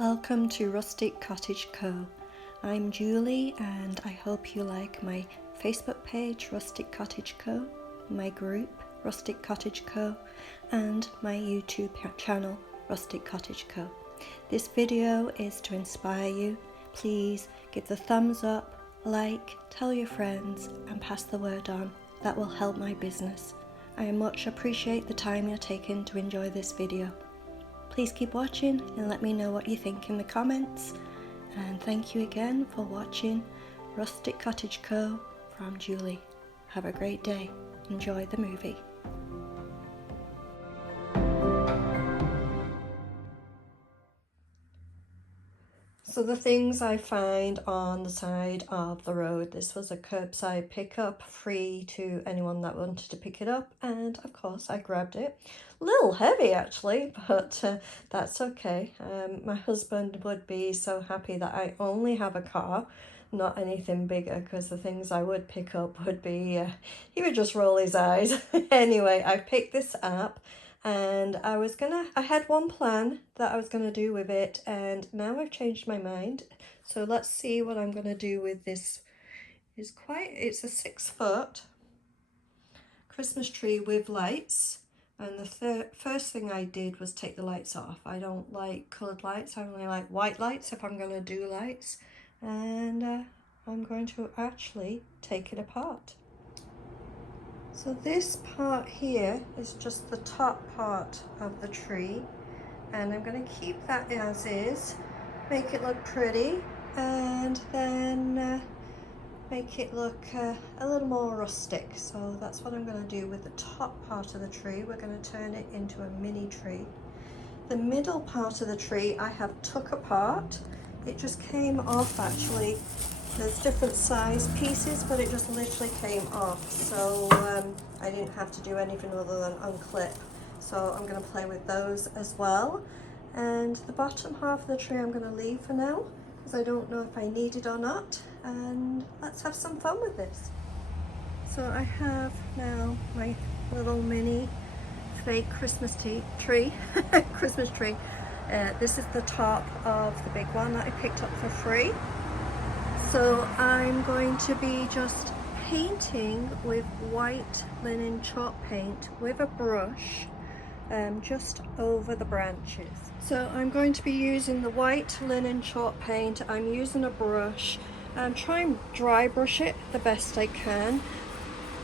Welcome to Rustic Cottage Co. I'm Julie and I hope you like my Facebook page Rustic Cottage Co, my group Rustic Cottage Co and my YouTube channel Rustic Cottage Co. This video is to inspire you. Please give the thumbs up, like, tell your friends and pass the word on. That will help my business. I much appreciate the time you're taking to enjoy this video. Please keep watching and let me know what you think in the comments. And thank you again for watching Rustic Cottage Co. from Julie. Have a great day. Enjoy the movie. So the things I find on the side of the road, this was a curbside pickup, free to anyone that wanted to pick it up, and of course I grabbed it. A little heavy actually, but that's okay. My husband would be so happy that I only have a car, not anything bigger, because the things I would pick up would be, he would just roll his eyes. Anyway, I picked this up. And I had one plan that I was gonna do with it, and now I've changed my mind. So let's see what I'm gonna do with this. It's a 6-foot Christmas tree with lights. And the first thing I did was take the lights off. I don't like coloured lights, I only like white lights if I'm gonna do lights. And I'm going to actually take it apart. So this part here is just the top part of the tree, and I'm going to keep that as is, make it look pretty, and then make it look a little more rustic. So that's what I'm going to do with the top part of the tree. We're going to turn it into a mini tree. The middle part of the tree I have took apart. It just came off actually. There's different size pieces, but it just literally came off. So I didn't have to do anything other than unclip. So I'm going to play with those as well. And the bottom half of the tree I'm going to leave for now, because I don't know if I need it or not. And let's have some fun with this. So I have now my little mini fake Christmas tree. Christmas tree. This is the top of the big one that I picked up for free. So I'm going to be just painting with white linen chalk paint with a brush just over the branches. So I'm going to be using the white linen chalk paint. I'm using a brush. Try and dry brush it the best I can,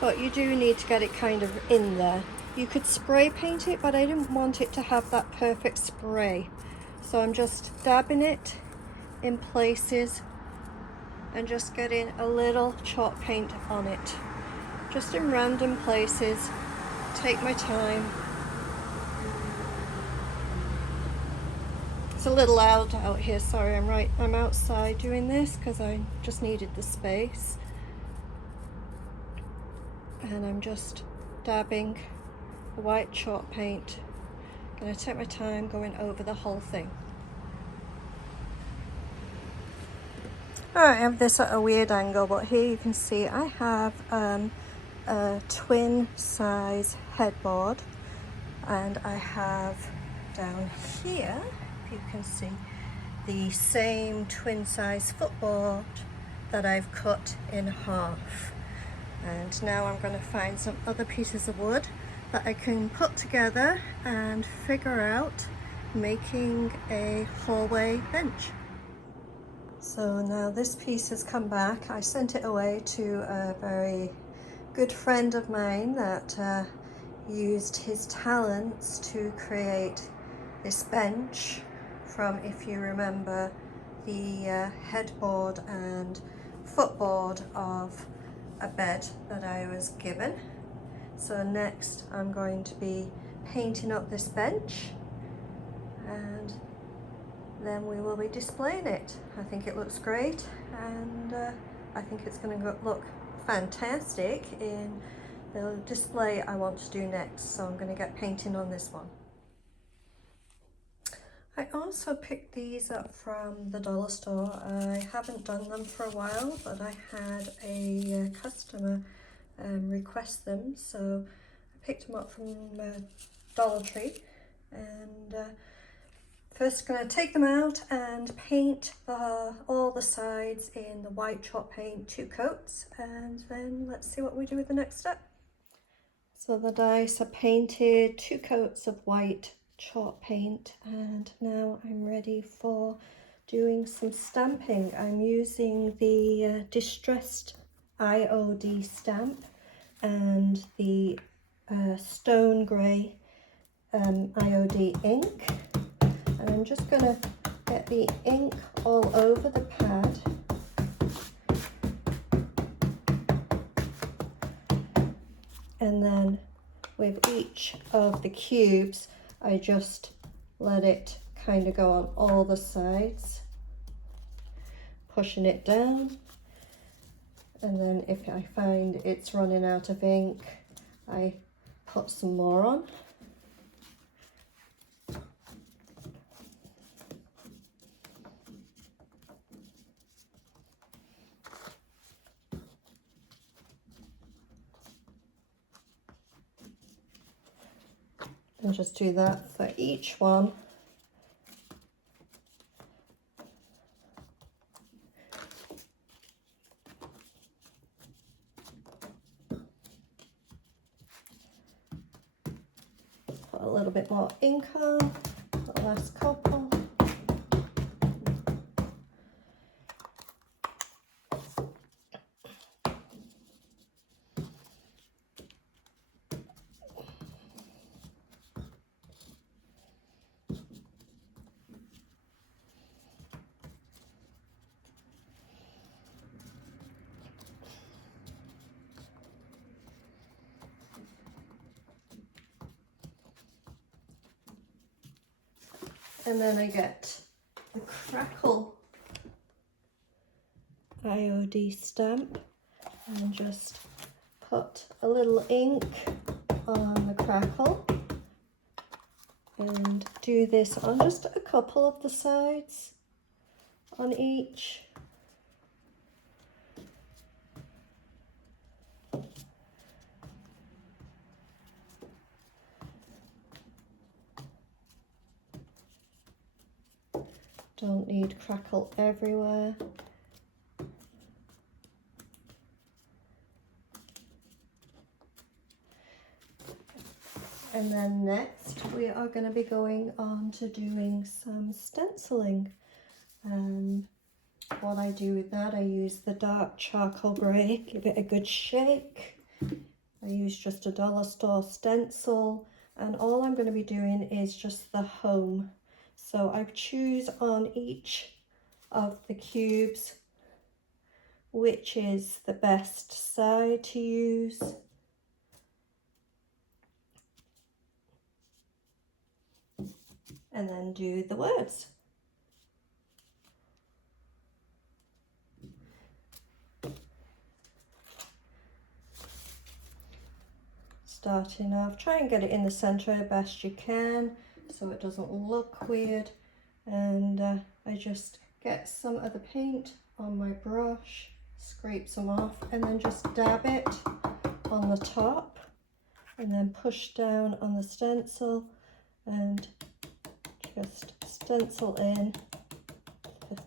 but you do need to get it kind of in there. You could spray paint it, but I didn't want it to have that perfect spray. So I'm just dabbing it in places and just getting a little chalk paint on it, just in random places. Take my time. It's a little loud out here, sorry. I'm outside doing this because I just needed the space, and I'm just dabbing the white chalk paint. I'm going to take my time going over the whole thing. Alright, I have this at a weird angle, but here you can see I have a twin size headboard, and I have down here, if you can see, the same twin size footboard that I've cut in half. And now I'm going to find some other pieces of wood that I can put together and figure out making a hallway bench. So now this piece has come back. I sent it away to a very good friend of mine that used his talents to create this bench from, if you remember, the headboard and footboard of a bed that I was given. So next I'm going to be painting up this bench, and then we will be displaying it. I think it looks great, and I think it's going to look fantastic in the display I want to do next. So I'm going to get painting on this one. I also picked these up from the dollar store. I haven't done them for a while, but I had a customer request them, so I picked them up from Dollar Tree and First, I'm going to take them out and paint all the sides in the white chalk paint, 2 coats, and then let's see what we do with the next step. So the dice are painted, 2 coats of white chalk paint, and now I'm ready for doing some stamping. I'm using the distressed IOD stamp and the stone grey IOD ink. And I'm just going to get the ink all over the pad. And then with each of the cubes, I just let it kind of go on all the sides, pushing it down. And then if I find it's running out of ink, I put some more on. And just do that for each one. Put a little bit more ink on, the last couple. And then I get the crackle IOD stamp and just put a little ink on the crackle and do this on just a couple of the sides on each. Don't need crackle everywhere. And then next we are going to be going on to doing some stenciling. What I do with that, I use the dark charcoal grey, give it a good shake. I use just a dollar store stencil, and all I'm going to be doing is just the home. So I choose on each of the cubes which is the best side to use. And then do the words. Starting off, try and get it in the centre as best you can so it doesn't look weird. And I just get some of the paint on my brush, scrape some off, and then just dab it on the top and then push down on the stencil and just stencil in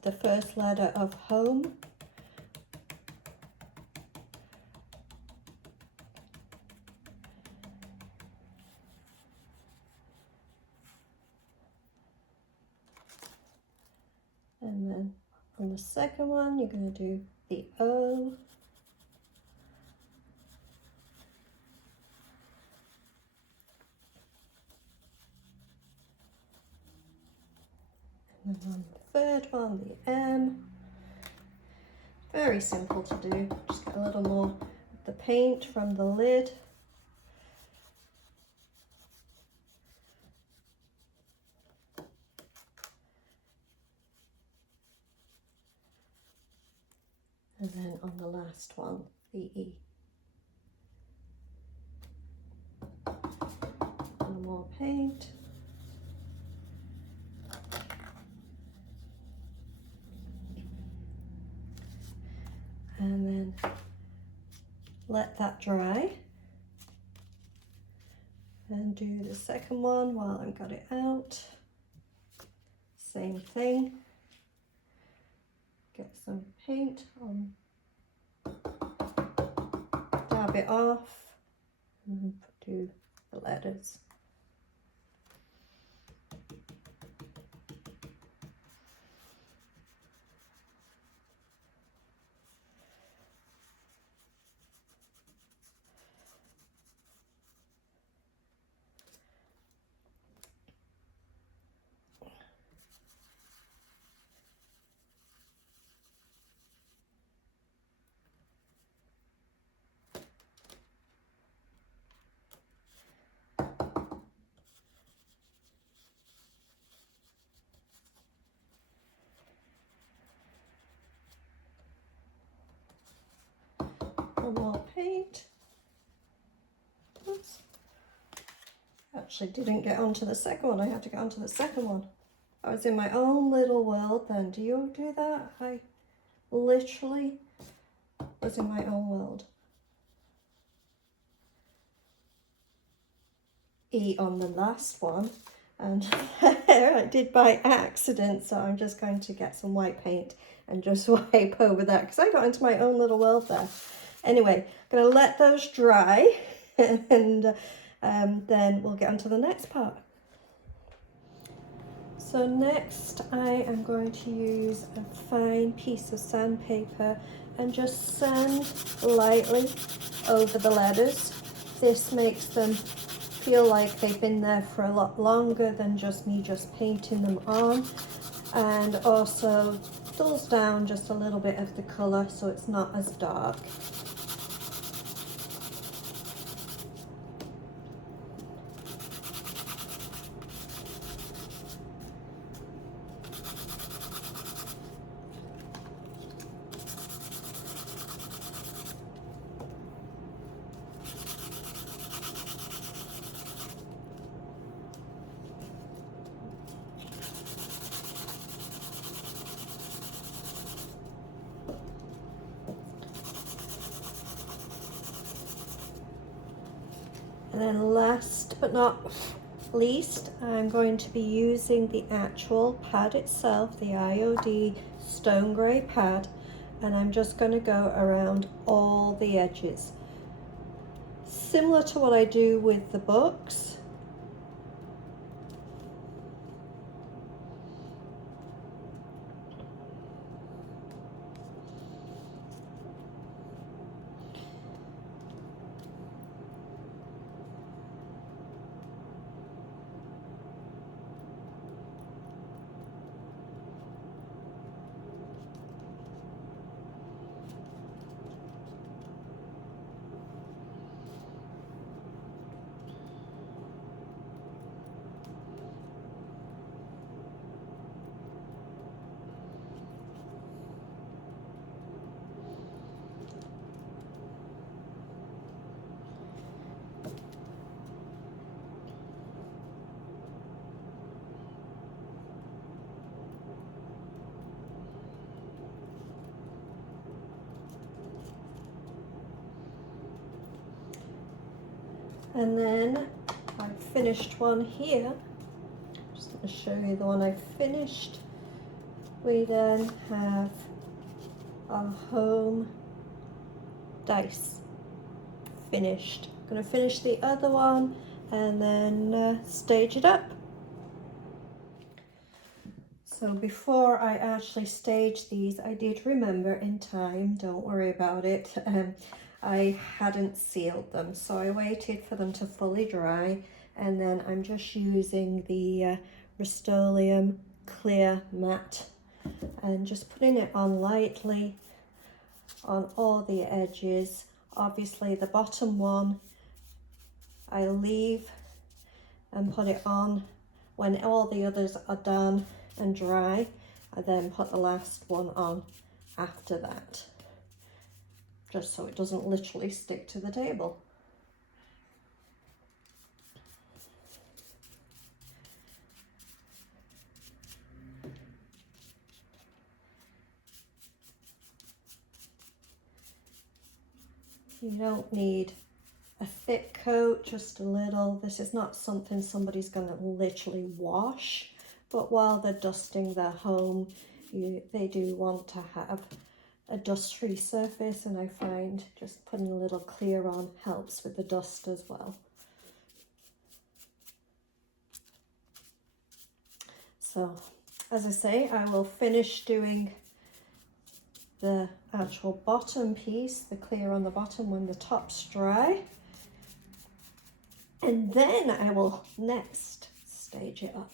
the first letter of home. And then on the second one, you're going to do the O. And then on the third one, the M. Very simple to do. Just get a little more of the paint from the lid. And then on the last one, the E. A little more paint. And then let that dry. And do the second one while I've got it out. Same thing. Get some paint on, dab it off, and do the letters. One more paint. Oops. Actually didn't get onto the second one. I had to get onto the second one. I was in my own little world then. Do you do that? I literally was in my own world. E on the last one, and I did by accident, so I'm just going to get some white paint and just wipe over that because I got into my own little world there. Anyway, I'm going to let those dry and then we'll get on to the next part. So next I am going to use a fine piece of sandpaper and just sand lightly over the letters. This makes them feel like they've been there for a lot longer than just me just painting them on, and also dulls down just a little bit of the colour so it's not as dark. And then last but not least, I'm going to be using the actual pad itself, the IOD stone grey pad, and I'm just going to go around all the edges. Similar to what I do with the books. And then I finished one here. I'm just going to show you the one I finished. We then have our home dice finished. I'm going to finish the other one and then stage it up. So before I actually staged these, I did remember in time, don't worry about it, I hadn't sealed them, so I waited for them to fully dry, and then I'm just using the Rust-Oleum clear matte and just putting it on lightly on all the edges. Obviously the bottom one I leave and put it on when all the others are done and dry. I then put the last one on after that, just so it doesn't literally stick to the table. You don't need a thick coat, just a little. This is not something somebody's going to literally wash, but while they're dusting their home, they do want to have a dust-free surface, and I find just putting a little clear on helps with the dust as well. So, as I say, I will finish doing the actual bottom piece, the clear on the bottom when the top's dry. And then I will next stage it up.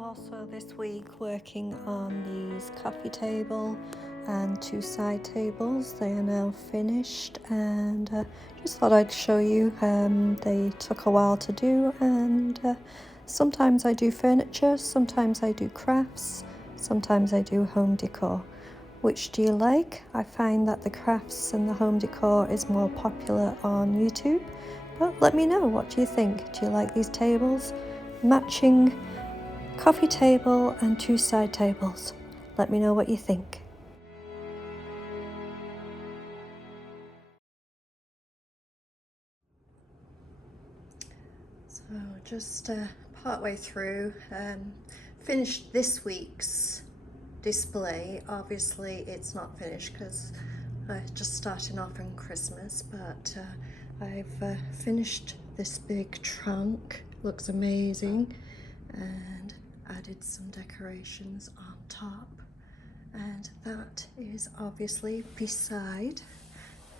Also this week working on these coffee table and 2 side tables. They are now finished, and just thought I'd show you. They took a while to do, and sometimes I do furniture, sometimes I do crafts, sometimes I do home decor. Which do you like? I find that the crafts and the home decor is more popular on YouTube, but let me know, what do you think? Do you like these tables? Matching coffee table and 2 side tables. Let me know what you think. So just partway through, finished this week's display. Obviously it's not finished because just starting off on Christmas, but I've finished this big trunk. Looks amazing, and added some decorations on top, and that is obviously beside,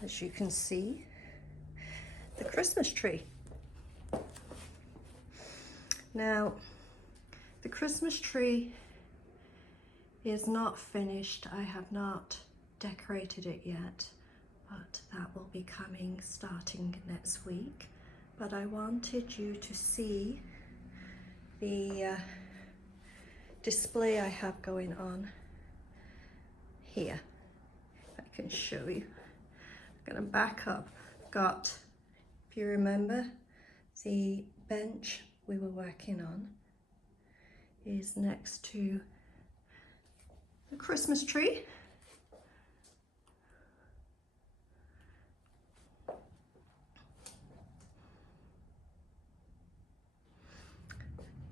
as you can see, the Christmas tree. Now the Christmas tree is not finished. I have not decorated it yet, but that will be coming starting next week. But I wanted you to see the display I have going on here. If I can show you. I'm going to back up. Got, if you remember, the bench we were working on is next to the Christmas tree.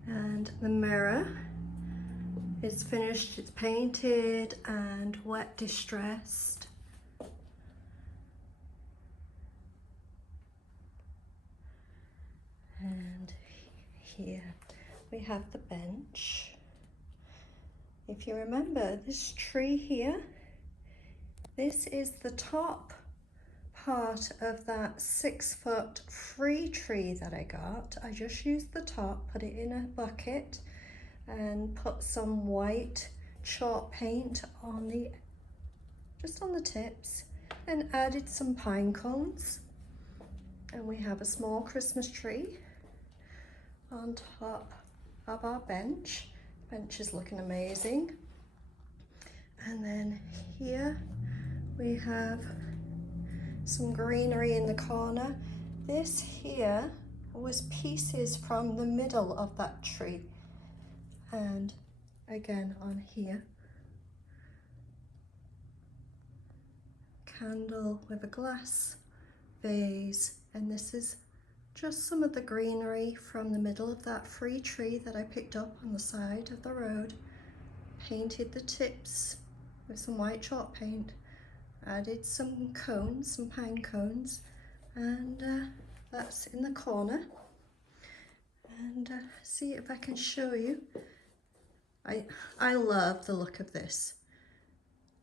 And the mirror is finished, it's painted and wet distressed. And here we have the bench. If you remember this tree here, this is the top part of that 6-foot free tree that I got. I just used the top, put it in a bucket and put some white chalk paint on the, just on the tips, and added some pine cones. And we have a small Christmas tree on top of our bench. The bench is looking amazing. And then here we have some greenery in the corner. This here was pieces from the middle of that tree. And again on here, candle with a glass vase, and this is just some of the greenery from the middle of that free tree that I picked up on the side of the road. Painted the tips with some white chalk paint, added some cones, some pine cones, and that's in the corner. And see if I can show you. I love the look of this.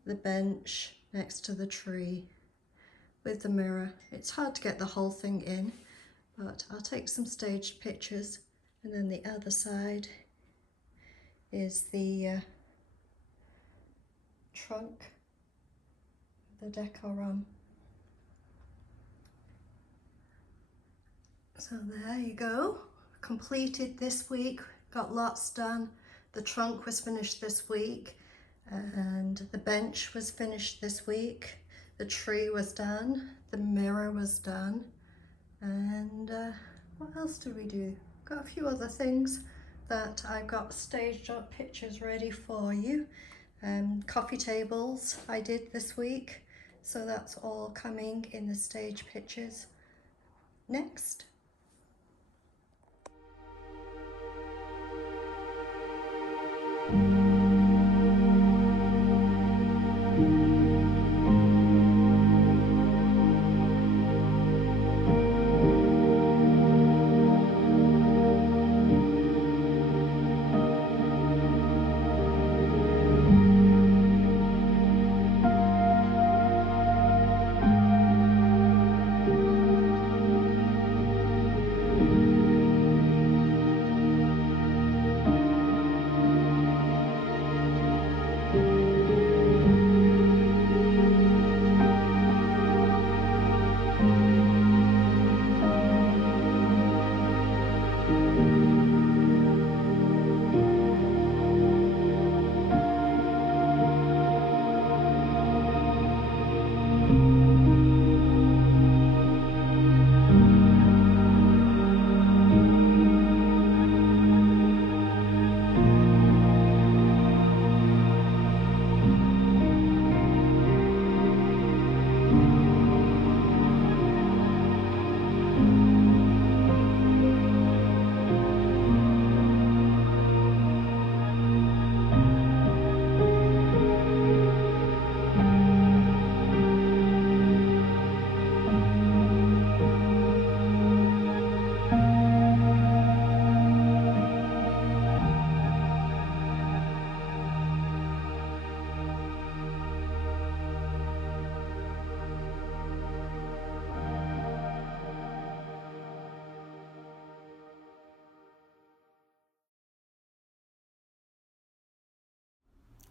The bench next to the tree with the mirror. It's hard to get the whole thing in, but I'll take some staged pictures. And then the other side is the trunk, the decor on. So there you go. Completed this week, got lots done. The trunk was finished this week, and the bench was finished this week. The tree was done, the mirror was done, and what else did we do? Got a few other things that I've got staged up pictures ready for you. Coffee tables I did this week, so that's all coming in the stage pictures next.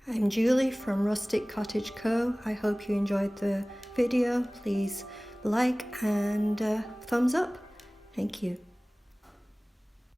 I'm Julie from Rustic Cottage Co. I hope you enjoyed the video. Please like and thumbs up. Thank you.